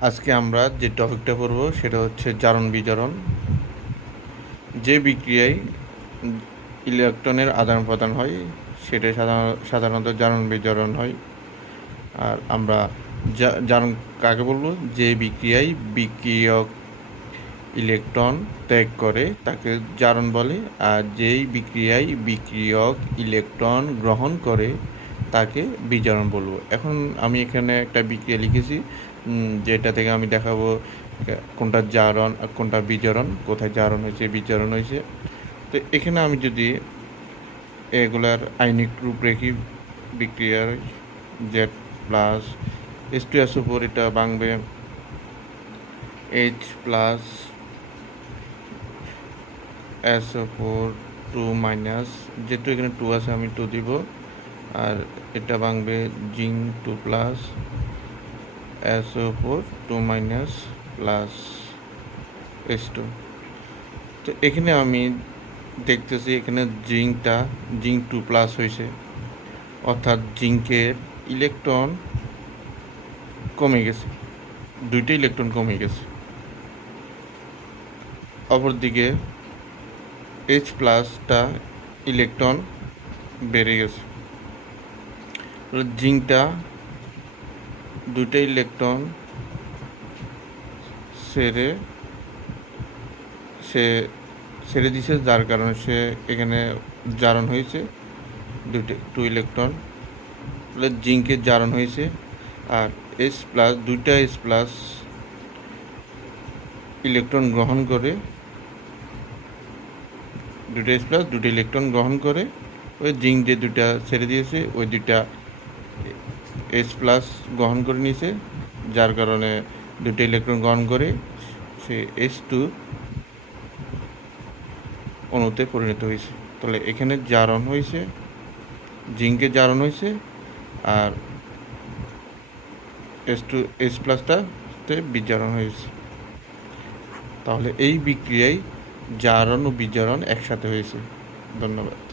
আজকে আমরা যে টপিকটা পড়ব সেটা হচ্ছে জারণ বিজারণ। যে বিক্রিয়ায় ইলেকট্রনের আদান প্রদান হয় সাধারণ- সাধারণত জারণ বিজারণ হয়। আর আমরা জারণ কাকে বলব? যে বিক্রিয়ায় বিক্রিয়ক ইলেকট্রন ত্যাগ করে, তাকে জারণ বলে। আর যেই বিক্রিয়ায় বিক্রিয়ক ইলেকট্রন গ্রহণ করে, তাকে বিজারণ বলব। এখন আমি এখানে একটা বিক্রিয়া লিখেছি। যেটা থেকে আমি দেখাবো, কোনটা জারণ আর কোনটা বিজারণ কোথায় জারণ হয়েছে বিজারণ হয়েছে। তো এখানে আমি যদি এগুলার আইনিক রূপরেখি বিক্রিয়ার Z plus S two S উপর এটা বাংবে H plus S four two minus, যেহেতু এখানে টু আছে আমি টু দিব, আর এটা বাংবে zinc two plus S four two minus plus S two তো এখানে আমি দেখতেছি এখানে জিঙ্কটা, জিঙ্ক টু প্লাস হয়েছে। অর্থাৎ জিঙ্কের ইলেকট্রন কমে গেছে। দুইটা ইলেকট্রন কমে গেছে। অপরদিকে এইচ প্লাসটা ইলেকট্রন বেড়ে গেছে। জিঙ্কটা দুইটা ইলেকট্রন সেরে, সে ছেড়ে দিছে, যার কারণে সে এখানে জারণ হয়েছে। দুইটা টু ইলেকট্রন জিঙ্কের জারণ হয়েছে। আর এস প্লাস দুইটা এস প্লাস ইলেকট্রন গ্রহণ করে দুটো এস প্লাস দুটো ইলেকট্রন গ্রহণ করে, ওই জিঙ্ক যে দুটা ছেড়ে দিয়েছে, ওই দুটা এস প্লাস গ্রহণ করে নিয়েছে, যার কারণে দুটো ইলেকট্রন গ্রহণ করে সে এস টু অণুতে পরিণত হয়েছে। তাহলে এখানে জারণ হয়েছে, জিঙ্কে জারণ হয়েছে, আর এস টু এস প্লাসটাতে বিজারণ হয়েছে। তাহলে এই বিক্রিয়ায় জারণ ও বিজারণ একসাথে হয়েছে। ধন্যবাদ।